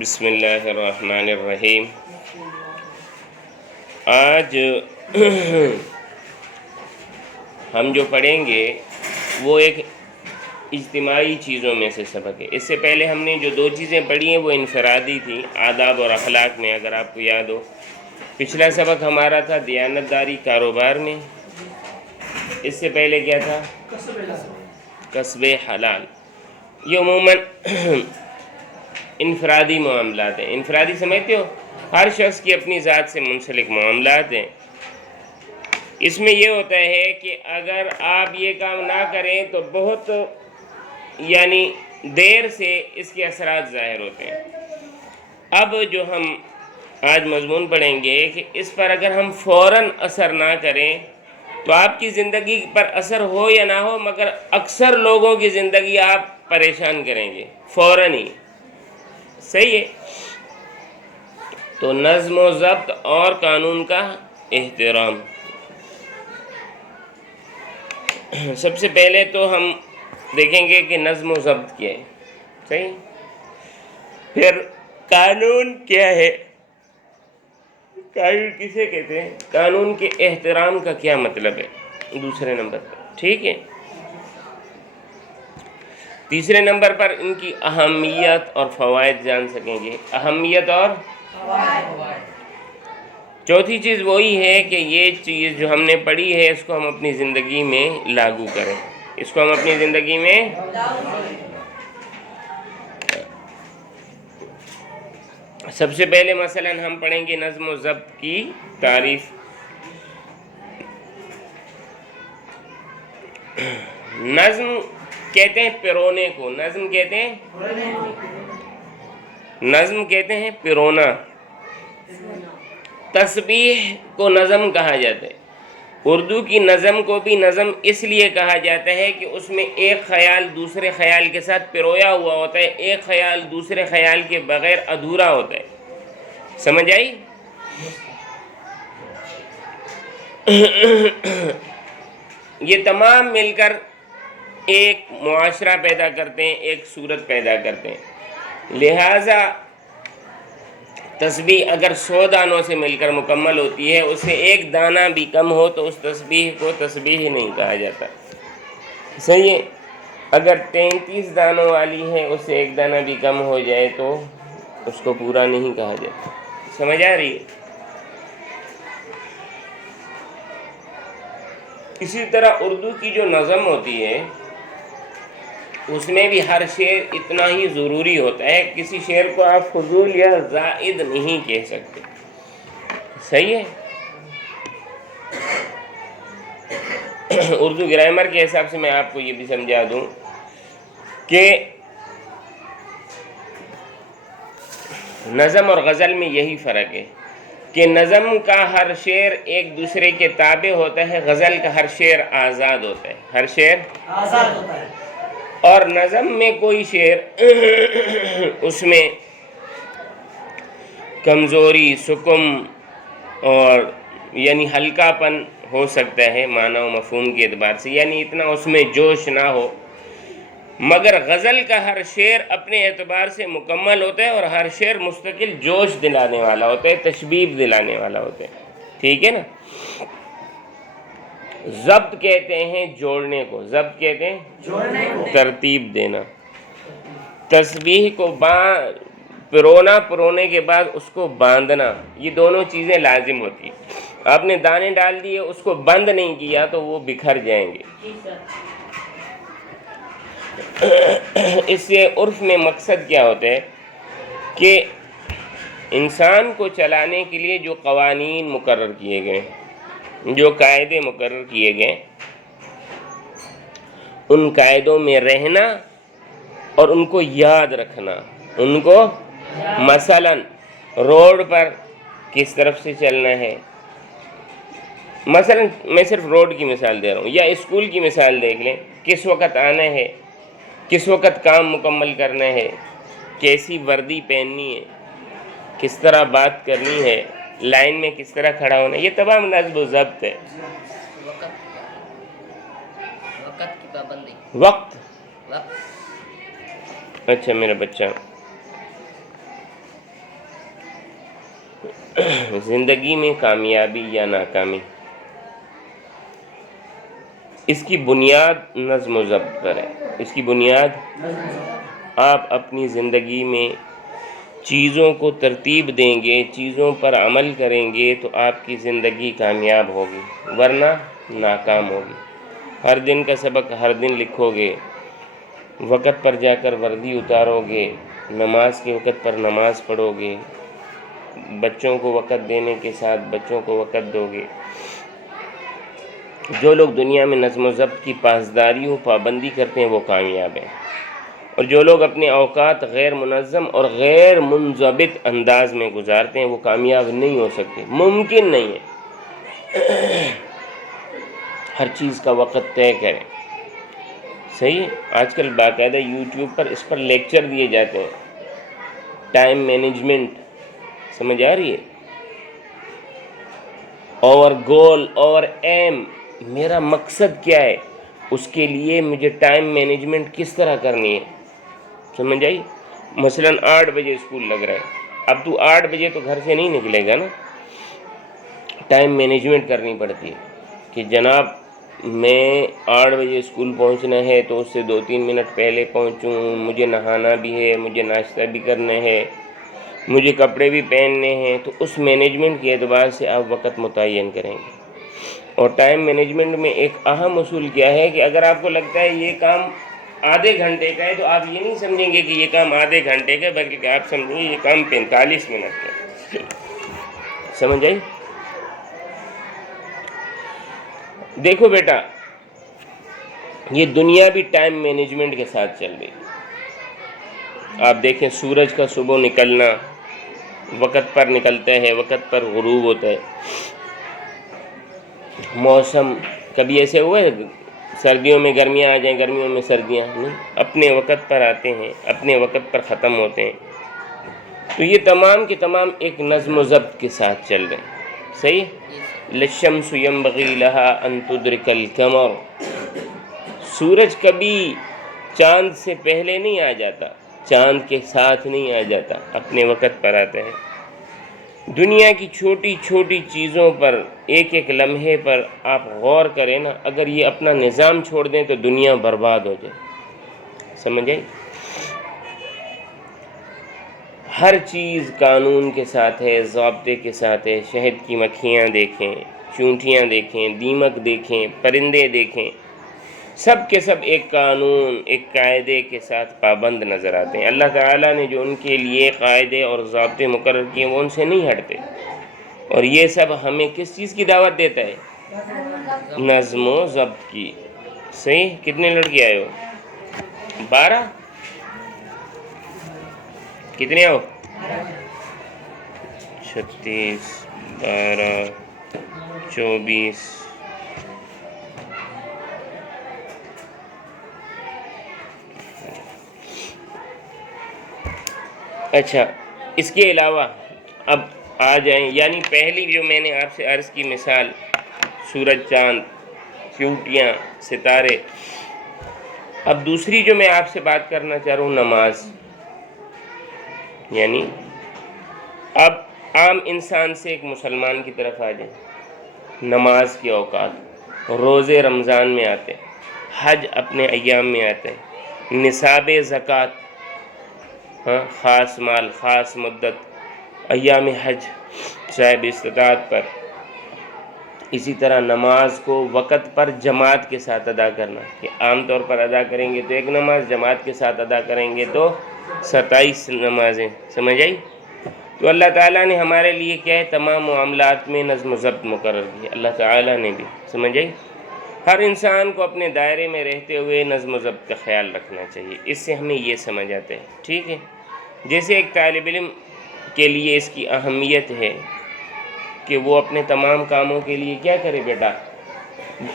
بسم اللہ الرحمن الرحیم۔ آج ہم جو پڑھیں گے وہ ایک اجتماعی چیزوں میں سے سبق ہے۔ اس سے پہلے ہم نے جو دو چیزیں پڑھی ہیں وہ انفرادی تھیں، آداب اور اخلاق میں، اگر آپ کو یاد ہو۔ پچھلا سبق ہمارا تھا دیانتداری کاروبار میں، اس سے پہلے کیا تھا؟ کسب حلال۔ یہ عموماً انفرادی معاملات ہیں۔ انفرادی سمجھتے ہو؟ ہر شخص کی اپنی ذات سے منسلک معاملات ہیں۔ اس میں یہ ہوتا ہے کہ اگر آپ یہ کام نہ کریں تو بہت دیر سے اس کے اثرات ظاہر ہوتے ہیں۔ اب جو ہم آج مضمون پڑھیں گے کہ اس پر اگر ہم فوراً اثر نہ کریں تو آپ کی زندگی پر اثر ہو یا نہ ہو، مگر اکثر لوگوں کی زندگی آپ پریشان کریں گے فوراً ہی۔ صحیح ہے؟ تو نظم و ضبط اور قانون کا احترام۔ سب سے پہلے تو ہم دیکھیں گے کہ نظم و ضبط کیا ہے، صحیح؟ پھر قانون کیا ہے، قانون کسے کہتے ہیں، قانون کے احترام کا کیا مطلب ہے، دوسرے نمبر پر، ٹھیک ہے؟ تیسرے نمبر پر ان کی اہمیت اور فوائد جان سکیں گے، اہمیت اور چوتھی چیز وہی ہے کہ یہ چیز جو ہم نے پڑھی ہے اس کو ہم اپنی زندگی میں لاگو کریں، اس کو ہم اپنی زندگی میں سب سے پہلے مثلا ہم پڑھیں گے نظم و ضبط کی تعریف۔ نظم کہتے ہیں پیرونے کو، نظم کہتے ہیں پیرونا۔ تسبیح کو نظم کہا جاتا ہے۔ اردو کی نظم کو بھی نظم اس لیے کہا جاتا ہے کہ اس میں ایک خیال دوسرے خیال کے ساتھ پرویا ہوا ہوتا ہے، ایک خیال دوسرے خیال کے بغیر ادھورا ہوتا ہے۔ سمجھ آئی؟ یہ تمام مل کر ایک معاشرہ پیدا کرتے ہیں، ایک صورت پیدا کرتے ہیں۔ لہٰذا تسبیح اگر 100 دانوں سے مل کر مکمل ہوتی ہے، اس سے ایک دانہ بھی کم ہو تو اس تسبیح کو تسبیح نہیں کہا جاتا، صحیح ہے؟ اگر 33 دانوں والی ہے، اس سے ایک دانہ بھی کم ہو جائے تو اس کو پورا نہیں کہا جاتا۔ سمجھ آ رہی ہے؟ اسی طرح اردو کی جو نظم ہوتی ہے اس میں بھی ہر شعر اتنا ہی ضروری ہوتا ہے، کسی شعر کو آپ فضول یا زائد نہیں کہہ سکتے، صحیح ہے؟ اردو گرامر کے حساب سے میں آپ کو یہ بھی سمجھا دوں کہ نظم اور غزل میں یہی فرق ہے کہ نظم کا ہر شعر ایک دوسرے کے تابع ہوتا ہے، غزل کا ہر شعر آزاد ہوتا ہے، ہر شعر آزاد ہوتا ہے۔ اور نظم میں کوئی شعر اس میں کمزوری، سکم اور ہلکا پن ہو سکتا ہے معنی و مفہوم کے اعتبار سے، اتنا اس میں جوش نہ ہو، مگر غزل کا ہر شعر اپنے اعتبار سے مکمل ہوتا ہے اور ہر شعر مستقل جوش دلانے والا ہوتا ہے، تشبیب دلانے والا ہوتا ہے، ٹھیک ہے نا؟ ضبط کہتے ہیں جوڑنے کو، ضبط کہتے ہیں جوڑنے کو، ترتیب دینا۔ تسبیح کو پرونے کے بعد اس کو باندھنا، یہ دونوں چیزیں لازم ہوتی ہیں۔ آپ نے دانے ڈال دیے، اس کو بند نہیں کیا تو وہ بکھر جائیں گے۔ اس سے عرف میں مقصد کیا ہوتا ہے کہ انسان کو چلانے کے لیے جو قوانین مقرر کیے گئے، جو قاعدے مقرر کیے گئے، ان قاعدوں میں رہنا اور ان کو یاد رکھنا، ان کو مثلا روڈ پر کس طرف سے چلنا ہے، مثلا میں صرف روڈ کی مثال دے رہا ہوں، یا اسکول کی مثال دیکھ لیں، کس وقت آنا ہے، کس وقت کام مکمل کرنا ہے، کیسی وردی پہننی ہے، کس طرح بات کرنی ہے، لائن میں کس طرح کھڑا ہونا ہے، یہ تمام نظم و ضبط ہے۔ وقت کی پابندی، وقت، اچھا میرا بچہ، زندگی میں کامیابی یا ناکامی، اس کی بنیاد نظم و ضبط پر ہے۔ اس کی بنیاد، آپ اپنی زندگی میں چیزوں کو ترتیب دیں گے، چیزوں پر عمل کریں گے تو آپ کی زندگی کامیاب ہوگی، ورنہ ناکام ہوگی۔ ہر دن کا سبق ہر دن لکھو گے، وقت پر جا کر وردی اتارو گے، نماز کے وقت پر نماز پڑھو گے، بچوں کو وقت دینے کے ساتھ بچوں کو وقت دو گے۔ جو لوگ دنیا میں نظم و ضبط کی پاسداری و پابندی کرتے ہیں وہ کامیاب ہیں، اور جو لوگ اپنے اوقات غیر منظم اور غیر منضبط انداز میں گزارتے ہیں وہ کامیاب نہیں ہو سکتے، ممکن نہیں ہے۔ ہر چیز کا وقت طے کریں، صحیح ہے؟ آج کل باقاعدہ یوٹیوب پر اس پر لیکچر دیے جاتے ہیں، ٹائم مینجمنٹ، سمجھ آ رہی ہے؟ اور گول اور ایم، میرا مقصد کیا ہے، اس کے لیے مجھے ٹائم مینجمنٹ کس طرح کرنی ہے، سمجھ آئی؟ مثلاً 8 بجے اسکول لگ رہا ہے، اب تو 8 بجے تو گھر سے نہیں نکلے گا نا، ٹائم مینجمنٹ کرنی پڑتی ہے کہ جناب میں 8 بجے اسکول پہنچنا ہے تو اس سے 2-3 منٹ پہلے پہنچوں، مجھے نہانا بھی ہے، مجھے ناشتہ بھی کرنا ہے، مجھے کپڑے بھی پہننے ہیں، تو اس مینجمنٹ کے اعتبار سے آپ وقت متعین کریں گے۔ اور ٹائم مینجمنٹ میں ایک اہم اصول کیا ہے کہ اگر آپ کو لگتا ہے یہ کام آدھے گھنٹے کا ہے تو آپ یہ نہیں سمجھیں گے کہ یہ کام آدھے گھنٹے کا ہے، بلکہ آپ سمجھیں گے یہ کام 45 منٹ کا ہے، سمجھ آئی؟ دیکھو بیٹا، یہ دنیا بھی ٹائم مینجمنٹ کے ساتھ چل رہی ہے۔ آپ دیکھیں سورج کا صبح نکلنا وقت پر نکلتا ہے، وقت پر غروب ہوتا ہے۔ موسم کبھی ایسے ہوا ہے سردیوں میں گرمیاں آ جائیں، گرمیوں میں سردیاں نہیں، اپنے وقت پر آتے ہیں، اپنے وقت پر ختم ہوتے ہیں۔ تو یہ تمام کے تمام ایک نظم و ضبط کے ساتھ چل رہے ہیں، صحیح؟ للشمس ينبغي لها ان تدرك القمر، سورج کبھی چاند سے پہلے نہیں آ جاتا، چاند کے ساتھ نہیں آ جاتا، اپنے وقت پر آتا ہے۔ دنیا کی چھوٹی چھوٹی چیزوں پر، ایک ایک لمحے پر آپ غور کریں نا، اگر یہ اپنا نظام چھوڑ دیں تو دنیا برباد ہو جائے، سمجھ آئی؟ ہر چیز قانون کے ساتھ ہے، ضابطے کے ساتھ ہے۔ شہد کی مکھیاں دیکھیں، چونٹیاں دیکھیں، دیمک دیکھیں، پرندے دیکھیں، سب کے سب ایک قانون، ایک قاعدے کے ساتھ پابند نظر آتے ہیں۔ اللہ تعالیٰ نے جو ان کے لیے قاعدے اور ضابطے مقرر کیے وہ ان سے نہیں ہٹتے، اور یہ سب ہمیں کس چیز کی دعوت دیتا ہے؟ نظم و ضبط کی، صحیح؟ کتنے لڑکے آئے ہو؟ 12؟ کتنے ہو؟ 36، 12، 24۔ اچھا، اس کے علاوہ اب آ جائیں، یعنی پہلی جو میں نے آپ سے عرض کی مثال، سورج، چاند، چونٹیاں، ستارے۔ اب دوسری جو میں آپ سے بات کرنا چاہ رہا ہوں، نماز۔ یعنی اب عام انسان سے ایک مسلمان کی طرف آ جائیں، نماز کے اوقات، روزے رمضان میں آتے ہیں، حج اپنے ایام میں آتے ہیں، نصاب زکوٰۃ، خاص مال، خاص مدت، ایام حج صاحب استطاعت پر۔ اسی طرح نماز کو وقت پر جماعت کے ساتھ ادا کرنا، کہ عام طور پر ادا کریں گے تو ایک نماز، جماعت کے ساتھ ادا کریں گے تو 27 نمازیں، سمجھ آئی؟ تو اللہ تعالیٰ نے ہمارے لیے کیا ہے، تمام معاملات میں نظم و ضبط مقرر کی، اللہ تعالیٰ نے بھی، سمجھ آئی؟ ہر انسان کو اپنے دائرے میں رہتے ہوئے نظم و ضبط کا خیال رکھنا چاہیے۔ اس سے ہمیں یہ سمجھ آتا ہے، ٹھیک ہے؟ جیسے ایک طالب علم کے لیے اس کی اہمیت ہے کہ وہ اپنے تمام کاموں کے لیے کیا کرے بیٹا،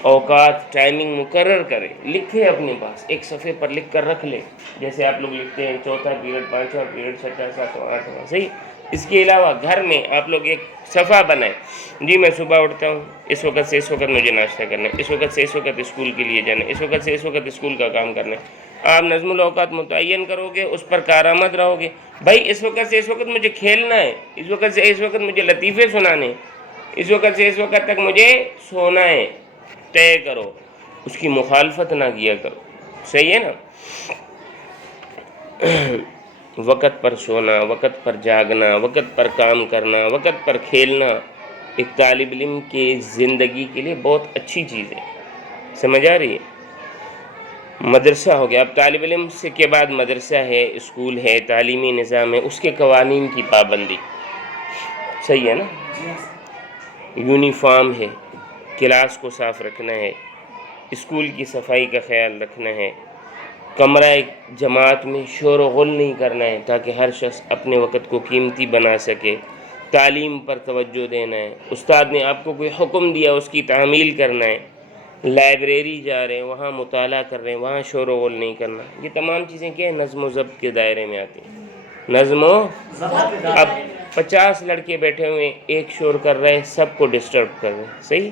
اوقات، ٹائمنگ مقرر کرے، لکھے اپنے پاس، ایک صفحے پر لکھ کر رکھ لے، جیسے آپ لوگ لکھتے ہیں 4تھا پیریڈ، 5واں پیریڈ، 6واں، 7واں، 8واں، صحیح؟ اس کے علاوہ گھر میں آپ لوگ ایک صفحہ بنائیں، جی میں صبح اٹھتا ہوں، اس وقت سے اس وقت مجھے ناشتہ کرنا ہے، اس وقت سے اس وقت اسکول کے لیے جانا ہے، اس وقت سے اس وقت اسکول کا کام کرنا ہے۔ آپ نظم الاوقات متعین کرو گے، اس پر کارآمد رہو گے. بھائی اس وقت سے اس وقت مجھے کھیلنا ہے، اس وقت سے اس وقت مجھے لطیفے سنانے، اس وقت سے اس وقت تک مجھے سونا ہے، طے کرو، اس کی مخالفت نہ کیا کرو. صحیح ہے نا؟ وقت پر سونا، وقت پر جاگنا، وقت پر کام کرنا، وقت پر کھیلنا ایک طالب علم کی زندگی کے لیے بہت اچھی چیز ہے. سمجھ آ رہی ہے؟ مدرسہ ہو گیا، اب طالب علم سے کے بعد مدرسہ ہے، اسکول ہے، تعلیمی نظام ہے، اس کے قوانین کی پابندی. صحیح ہے نا؟ یونیفارم ہے، کلاس کو صاف رکھنا ہے، اسکول کی صفائی کا خیال رکھنا ہے، کمرہ جماعت میں شور و غل نہیں کرنا ہے تاکہ ہر شخص اپنے وقت کو قیمتی بنا سکے، تعلیم پر توجہ دینا ہے، استاد نے آپ کو کوئی حکم دیا اس کی تعمیل کرنا ہے، لائبریری جا رہے ہیں وہاں مطالعہ کر رہے ہیں وہاں شور و غل نہیں کرنا. یہ تمام چیزیں کیا ہیں؟ نظم و ضبط کے دائرے میں آتی ہیں. نظم و اب 50 لڑکے بیٹھے ہوئے ایک شور کر رہے ہیں، سب کو ڈسٹرب کر رہے ہیں. صحیح؟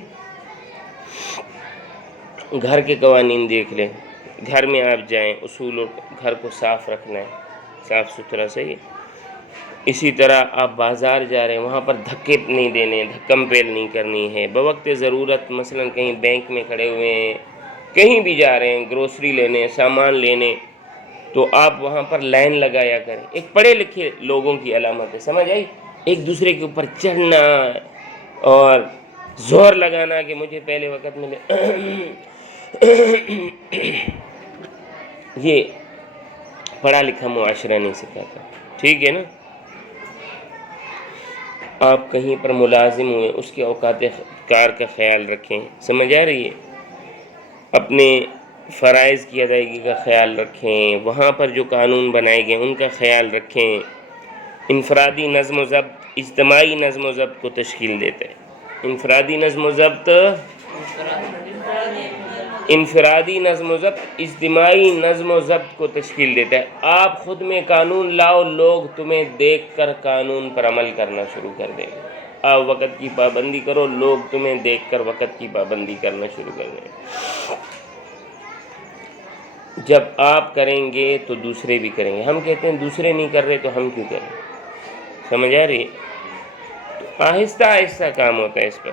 گھر کے قوانین دیکھ لیں، گھر میں آپ جائیں، اصول گھر کو صاف رکھنا ہے، صاف ستھرا. صحیح؟ اسی طرح آپ بازار جا رہے ہیں وہاں پر دھکے نہیں دینے، دھکم پیل نہیں کرنی ہے. بوقت ضرورت مثلا کہیں بینک میں کھڑے ہوئے ہیں، کہیں بھی جا رہے ہیں، گروسری لینے، سامان لینے، تو آپ وہاں پر لائن لگایا کریں. ایک پڑھے لکھے لوگوں کی علامت ہے. سمجھ آئی؟ ایک دوسرے کے اوپر چڑھنا اور زور لگانا کہ مجھے پہلے وقت ملے، یہ پڑھا لکھا معاشرہ نہیں سکھاتا. ٹھیک ہے نا؟ آپ کہیں پر ملازم ہوئے، اس کے اوقات کار کا خیال رکھیں. سمجھ آ رہی ہے؟ اپنے فرائض کی ادائیگی کا خیال رکھیں، وہاں پر جو قانون بنائے گئے ان کا خیال رکھیں. انفرادی نظم و ضبط اجتماعی نظم و ضبط کو تشکیل دیتا ہے. انفرادی نظم و ضبط اجتماعی نظم و ضبط کو تشکیل دیتا ہے. آپ خود میں قانون لاؤ، لوگ تمہیں دیکھ کر قانون پر عمل کرنا شروع کر دیں گے. آپ وقت کی پابندی کرو، لوگ تمہیں دیکھ کر وقت کی پابندی کرنا شروع کر دیں گے. جب آپ کریں گے تو دوسرے بھی کریں گے. ہم کہتے ہیں دوسرے نہیں کر رہے تو ہم کیوں کریں؟ سمجھ آ رہی ہے؟ تو آہستہ آہستہ کام ہوتا ہے اس پر.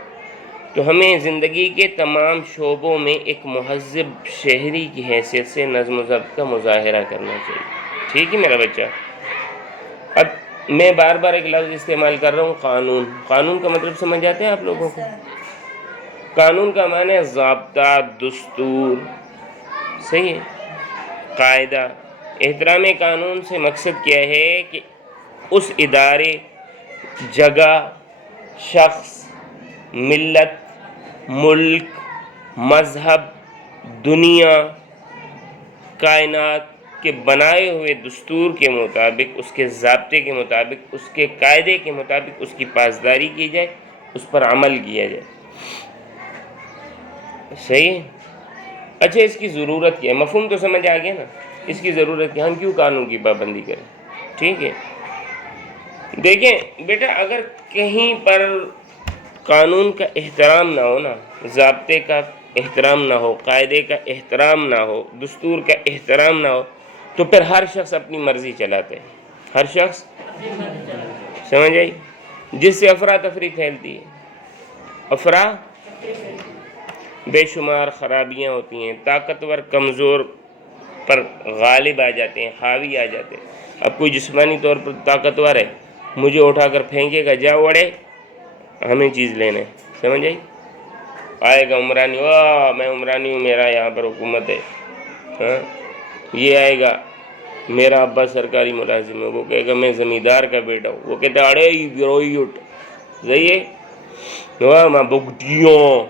تو ہمیں زندگی کے تمام شعبوں میں ایک مہذب شہری کی حیثیت سے نظم و ضبط کا مظاہرہ کرنا چاہیے. ٹھیک ہے میرا بچہ؟ اب میں بار بار ایک لفظ استعمال کر رہا ہوں، قانون. قانون کا مطلب سمجھ آتے ہیں آپ لوگوں کو؟ قانون کا معنی ہے ضابطہ، دستور. صحیح ہے؟ قاعدہ. احترام قانون سے مقصد کیا ہے کہ اس ادارے، جگہ، شخص، ملت، ملک، مذہب، دنیا، کائنات کے بنائے ہوئے دستور کے مطابق، اس کے ضابطے کے مطابق، اس کے قاعدے کے مطابق اس کی پاسداری کی جائے، اس پر عمل کیا جائے. صحیح ہے؟ اچھا اس کی ضرورت کیا ہے؟ مفہوم تو سمجھ آ گیا نا؟ اس کی ضرورت کیا ہے؟ ہم کیوں قانون کی پابندی کریں؟ ٹھیک ہے؟ دیکھیں بیٹا، اگر کہیں پر قانون کا احترام نہ ہو نا، ضابطے کا احترام نہ ہو، قاعدے کا احترام نہ ہو، دستور کا احترام نہ ہو، تو پھر ہر شخص اپنی مرضی چلاتے ہیں. ہر شخص، سمجھ آئی؟ جس سے افراتفری پھیلتی ہے. بے شمار خرابیاں ہوتی ہیں، طاقتور کمزور پر غالب آ جاتے ہیں، حاوی آ جاتے ہیں. اب کوئی جسمانی طور پر طاقتور ہے، مجھے اٹھا کر پھینکے گا، جا وڑے ہمیں چیز لینا ہے. سمجھ آئی؟ آئے گا عمرانی، میں عمرانی ہوں، میرا یہاں پر حکومت ہے. ہاں، یہ آئے گا، میرا ابا سرکاری ملازم ہے، وہ کہے گا میں زمیندار کا بیٹا ہوں، وہ کہتا ہے اڑے گروئی اٹھ. صحیح ہے؟ میں بگٹیوں،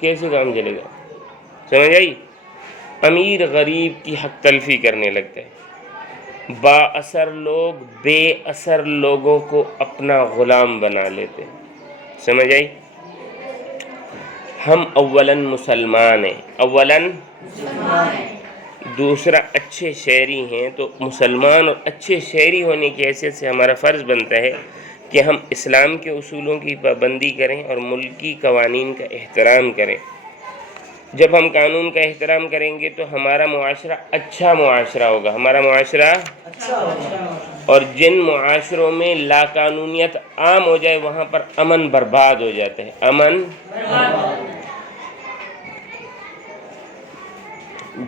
کیسے کام چلے گا؟ سمجھ آئی؟ امیر غریب کی حق تلفی کرنے لگتا ہے. با اثر لوگ بے اثر لوگوں کو اپنا غلام بنا لیتے ہیں. سمجھ آئی؟ ہم اولاً مسلمان ہیں، اولاً دوسرا اچھے شہری ہیں. تو مسلمان اور اچھے شہری ہونے کی حیثیت سے ہمارا فرض بنتا ہے کہ ہم اسلام کے اصولوں کی پابندی کریں اور ملکی قوانین کا احترام کریں. جب ہم قانون کا احترام کریں گے تو ہمارا معاشرہ اچھا معاشرہ ہوگا، ہمارا معاشرہ. اور جن معاشروں میں لا قانونیت عام ہو جائے وہاں پر امن برباد ہو جاتا ہے، امن.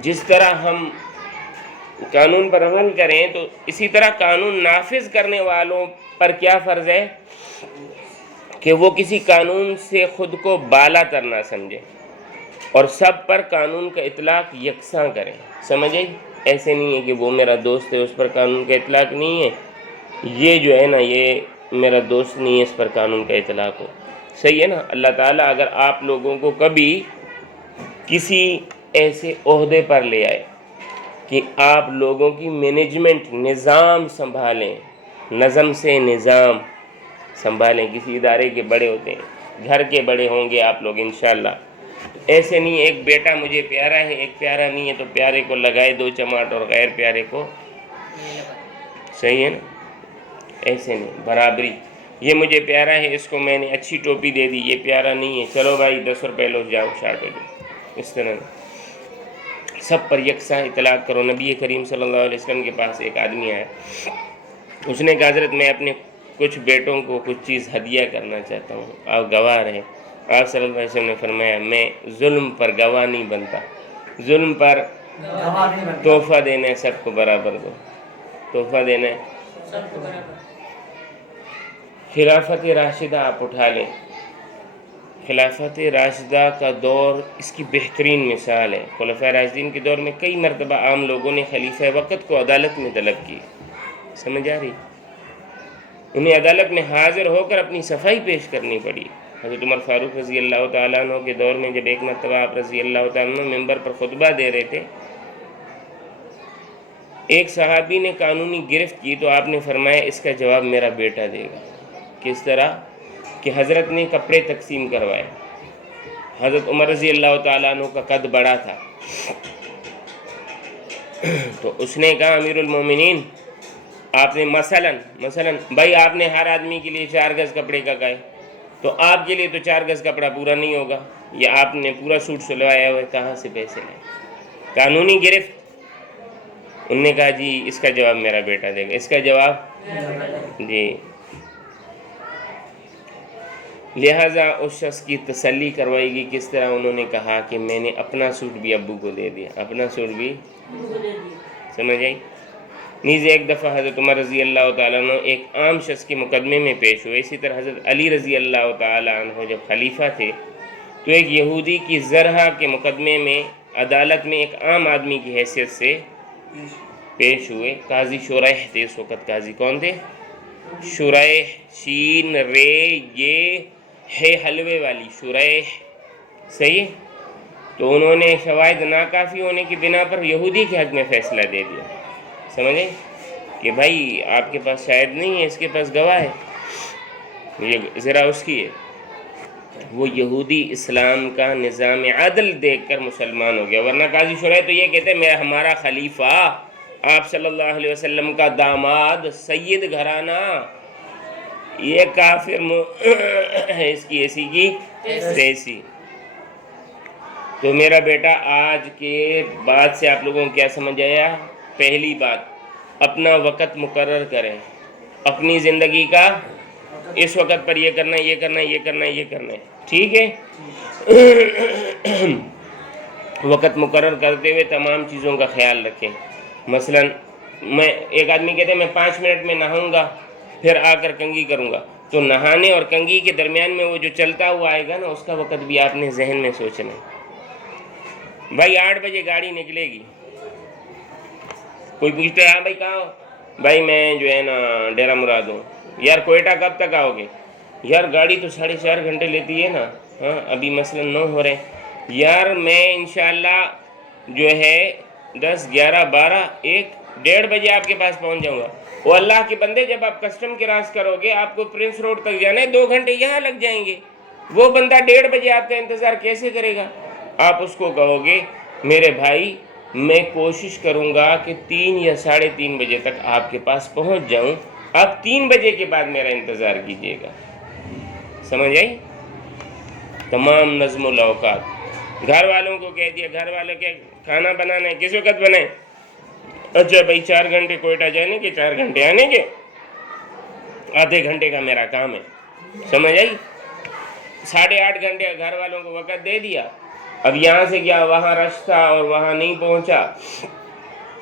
جس طرح ہم قانون پر عمل کریں تو اسی طرح قانون نافذ کرنے والوں پر کیا فرض ہے کہ وہ کسی قانون سے خود کو بالا تر نہ سمجھے اور سب پر قانون کا اطلاق یکساں کریں. سمجھے؟ ایسے نہیں ہے کہ وہ میرا دوست ہے اس پر قانون کا اطلاق نہیں ہے، یہ جو ہے نا یہ میرا دوست نہیں ہے اس پر قانون کا اطلاق ہو. صحیح ہے نا؟ اللہ تعالیٰ اگر آپ لوگوں کو کبھی کسی ایسے عہدے پر لے آئے کہ آپ لوگوں کی مینجمنٹ نظام سنبھالیں، نظم سے نظام سنبھالیں، کسی ادارے کے بڑے ہوتے ہیں، گھر کے بڑے ہوں گے آپ لوگ انشاءاللہ. ایسے نہیں ایک بیٹا مجھے پیارا ہے ایک پیارا نہیں ہے تو پیارے کو لگائے 2 چماٹ اور غیر پیارے کو. صحیح ہے نا؟ ایسے نہیں، برابری. یہ مجھے پیارا ہے اس کو میں نے اچھی ٹوپی دے دی، یہ پیارا نہیں ہے چلو بھائی 10 روپے لو جاؤ شارٹ ہو جاؤ. اس طرح سب پر یکساں اطلاق کرو. نبی کریم صلی اللہ علیہ وسلم کے پاس ایک آدمی آیا، اس نے کہا حضرت میں اپنے کچھ بیٹوں کو کچھ چیز ہدیہ کرنا چاہتا ہوں، آپ گواہ رہیں. آپ صلی اللہ علیہ وسلم نے فرمایا میں ظلم پر گواہ نہیں بنتا، ظلم پر تحفہ دینا ہے سب کو برابر دو، تحفہ دینا ہے. خلافت راشدہ آپ اٹھا لیں، خلافت راشدہ کا دور اس کی بہترین مثال ہے. خلفاء راشدین کے دور میں کئی مرتبہ عام لوگوں نے خلیفہ وقت کو عدالت میں طلب کی. سمجھ آ رہی؟ انہیں عدالت میں حاضر ہو کر اپنی صفائی پیش کرنی پڑی. حضرت عمر فاروق رضی اللہ تعالیٰ عنہ کے دور میں جب ایک مرتبہ آپ رضی اللہ تعالیٰ عنہ ممبر پر خطبہ دے رہے تھے، ایک صحابی نے قانونی گرفت کی تو آپ نے فرمایا اس کا جواب میرا بیٹا دے گا. کس طرح کہ حضرت نے کپڑے تقسیم کروائے. حضرت عمر رضی اللہ تعالیٰ عنہ کا قد بڑا تھا تو اس نے کہا امیر المومنین آپ نے مثلاً بھائی آپ نے ہر آدمی کے لیے 4 گز کپڑے کا کہا ہے تو آپ کے لیے تو 4 گز کپڑا پورا نہیں ہوگا، یہ آپ نے پورا سوٹ سلوایا ہوا ہے، کہاں سے پیسے لیں؟ قانونی گرفت. انہوں نے کہا جی اس کا جواب میرا بیٹا دے گا. اس کا جواب جی. لہٰذا اس شخص کی تسلی کروائی گی. کس طرح؟ انہوں نے کہا کہ میں نے اپنا سوٹ بھی ابو کو دے دیا، اپنا سوٹ بھی. سمجھ آئی؟ نیز ایک دفعہ حضرت عمر رضی اللہ تعالیٰ عنہ ایک عام شخص کے مقدمے میں پیش ہوئے. اسی طرح حضرت علی رضی اللہ تعالیٰ عنہ جب خلیفہ تھے تو ایک یہودی کی زرہ کے مقدمے میں عدالت میں ایک عام آدمی کی حیثیت سے پیش ہوئے. قاضی شریح تھے اس وقت. قاضی کون تھے؟ شریح، شین رے یہ ہے حلوے والی شریح. صحیح؟ تو انہوں نے شواہد ناکافی ہونے کی بنا پر یہودی کے حق میں فیصلہ دے دیا. سمجھیں کہ بھائی آپ کے پاس شاہد نہیں ہے، اس کے پاس گواہ ہے، یہ ذرا اس کی ہے. وہ یہودی اسلام کا نظام عدل دیکھ کر مسلمان ہو گیا. ورنہ قاضی شریح تو یہ کہتے ہیں ہمارا خلیفہ آپ صلی اللہ علیہ وسلم کا داماد سید گھرانہ یہ کافر اس کی ایسی کی تیسی. تو میرا بیٹا آج کے بعد سے آپ لوگوں کو کیا سمجھ آیا؟ پہلی بات اپنا وقت مقرر کریں، اپنی زندگی کا اس وقت پر یہ کرنا یہ کرنا یہ کرنا یہ کرنا ہے. ٹھیک ہے؟ وقت مقرر کرتے ہوئے تمام چیزوں کا خیال رکھیں. مثلا میں ایک آدمی کہتے ہیں میں 5 منٹ میں نہاؤں گا پھر آ کر کنگھی کروں گا، تو نہانے اور کنگھی کے درمیان میں وہ جو چلتا ہوا آئے گا نا اس کا وقت بھی آپ نے ذہن میں سوچنا ہے. بھائی 8 بجے گاڑی نکلے گی، کوئی پوچھتا ہے ہاں بھائی کہاں ہو؟ بھائی میں جو ہے نا ڈیرہ مراد ہوں. یار کوئٹہ کب تک آؤ گے؟ یار گاڑی تو 4.5 گھنٹے لیتی ہے نا. ہاں ابھی مثلا 9 ہو رہے ہیں. یار میں انشاءاللہ جو ہے 10 11 12 1 1:30 بجے آپ کے پاس پہنچ جاؤں گا. وہ اللہ کے بندے جب آپ کسٹم کراس کرو گے آپ کو پرنس روڈ تک جانا ہے، 2 گھنٹے یہاں لگ جائیں گے. وہ بندہ 1:30 بجے آپ کا انتظار کیسے کرے گا؟ آپ اس کو کہو گے میرے بھائی میں کوشش کروں گا کہ 3 یا 3:30 بجے تک آپ کے پاس پہنچ جاؤں، آپ 3 بجے کے بعد میرا انتظار کیجیے گا. سمجھ آئی؟ تمام نظم الاوقات گھر والوں کو کہہ دیا، گھر والے کے کھانا بنانا ہے، کس وقت بنائیں؟ اچھا بھائی 4 گھنٹے کوئٹہ جانے کے، 4 گھنٹے آنے کے، آدھے گھنٹے کا میرا کام ہے، سمجھ آئی؟ 8.5 گھنٹے کا گھر والوں کو وقت دے دیا. اب یہاں سے گیا، وہاں رش تھا اور وہاں نہیں پہنچا،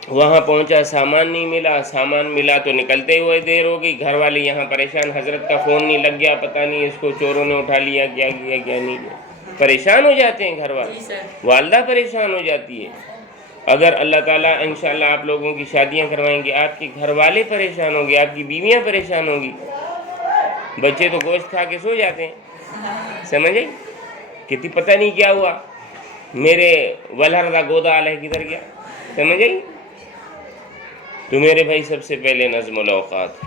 وہاں پہنچا سامان نہیں ملا، سامان ملا تو نکلتے ہوئے دیر ہو گئی. گھر والے یہاں پریشان، حضرت کا فون نہیں لگ گیا، پتہ نہیں اس کو چوروں نے اٹھا لیا، کیا کیا کیا نہیں کیا. پریشان ہو جاتے ہیں گھر والے، والدہ پریشان ہو جاتی ہے. اگر اللہ تعالیٰ انشاءاللہ آپ لوگوں کی شادیاں کروائیں گے، آپ کے گھر والے پریشان ہوں گے، آپ کی بیویاں پریشان ہوں گی. بچے تو گوشت کھا کے سو جاتے ہیں، سمجھے؟ کتنی پتہ نہیں کیا ہوا، میرے ولہر دا گودا علیہ کدھر گیا، سمجھے؟ تو میرے بھائی سب سے پہلے نظم الاوقات،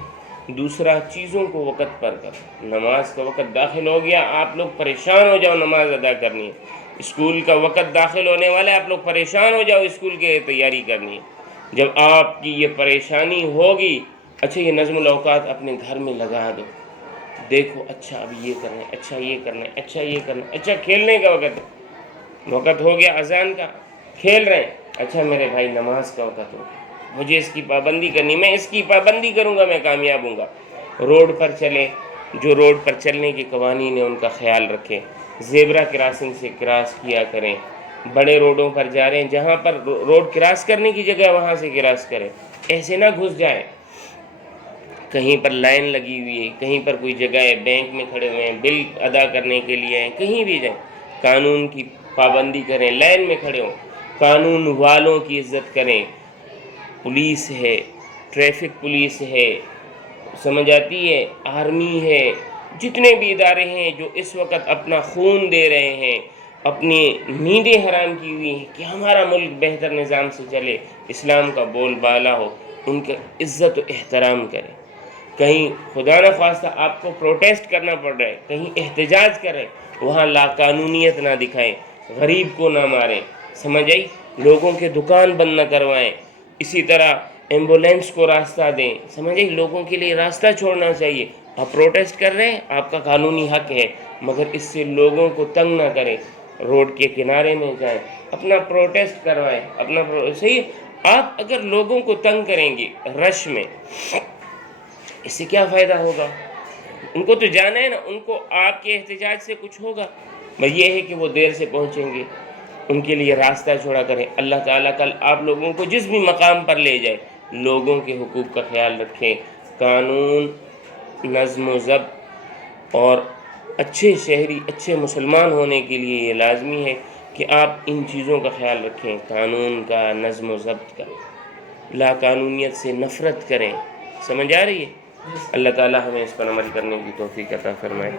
دوسرا چیزوں کو وقت پر کر. نماز کا وقت داخل ہو گیا، آپ لوگ پریشان ہو جاؤ، نماز ادا کرنی ہے. اسکول کا وقت داخل ہونے والا ہے، آپ لوگ پریشان ہو جاؤ، اسکول کی تیاری کرنی ہے. جب آپ کی یہ پریشانی ہوگی، اچھا یہ نظم الاوقات اپنے گھر میں لگا دو، دیکھو اچھا اب یہ کرنا ہے، اچھا یہ کرنا ہے، اچھا یہ کرنا ہے. اچھا کھیلنے کا وقت ہو گیا، اذان کا، کھیل رہے ہیں. اچھا میرے بھائی نماز کا وقت ہو گیا، مجھے اس کی پابندی کرنی، میں اس کی پابندی کروں گا، میں کامیاب ہوں گا. روڈ پر چلیں، جو روڈ پر چلنے کے قوانین ہیں ان کا خیال رکھیں. زیبرا کراسنگ سے کراس کیا کریں. بڑے روڈوں پر جا رہے ہیں، جہاں پر روڈ کراس کرنے کی جگہ وہاں سے کراس کریں، ایسے نہ گھس جائیں. کہیں پر لائن لگی ہوئی ہے، کہیں پر کوئی جگہ ہے، بینک میں کھڑے ہوئے ہیں، بل ادا کرنے کے لیے ہیں، کہیں بھی جائیں، قانون کی پابندی کریں، لائن میں کھڑے ہوں، قانون والوں کی عزت کریں. پولیس ہے، ٹریفک پولیس ہے، سمجھ آتی ہے، آرمی ہے، جتنے بھی ادارے ہیں جو اس وقت اپنا خون دے رہے ہیں، اپنی نیندیں حرام کی ہوئی ہیں کہ ہمارا ملک بہتر نظام سے چلے، اسلام کا بول بالا ہو، ان کی عزت و احترام کریں. کہیں خدا نہ خواستہ آپ کو پروٹیسٹ کرنا پڑ رہا ہے، کہیں احتجاج کریں، وہاں لاقانونیت نہ دکھائیں، غریب کو نہ ماریں، سمجھ آئی؟ لوگوں کے دکان بند نہ کروائیں. اسی طرح ایمبولینس کو راستہ دیں، سمجھ آئی؟ لوگوں کے لیے راستہ چھوڑنا چاہیے. آپ پروٹیسٹ کر رہے ہیں، آپ کا قانونی حق ہے، مگر اس سے لوگوں کو تنگ نہ کریں. روڈ کے کنارے میں جائیں، اپنا پروٹیسٹ کروائیں، صحیح. آپ اگر لوگوں کو تنگ کریں گے رش میں، اس سے کیا فائدہ ہوگا؟ ان کو تو جانا ہے نا، ان کو آپ کے احتجاج سے کچھ ہوگا؟ بس یہ ہے کہ وہ دیر سے پہنچیں گے، ان کے لیے راستہ چھوڑا کریں. اللہ تعالیٰ کل آپ لوگوں کو جس بھی مقام پر لے جائے، لوگوں کے حقوق کا خیال رکھیں. قانون، نظم و ضبط اور اچھے شہری، اچھے مسلمان ہونے کے لیے یہ لازمی ہے کہ آپ ان چیزوں کا خیال رکھیں، قانون کا، نظم و ضبط کا. لا قانونیت سے نفرت کریں. سمجھ آ رہی ہے؟ اللہ تعالیٰ ہمیں اس پر عمل کرنے کی توفیق عطا فرمائے.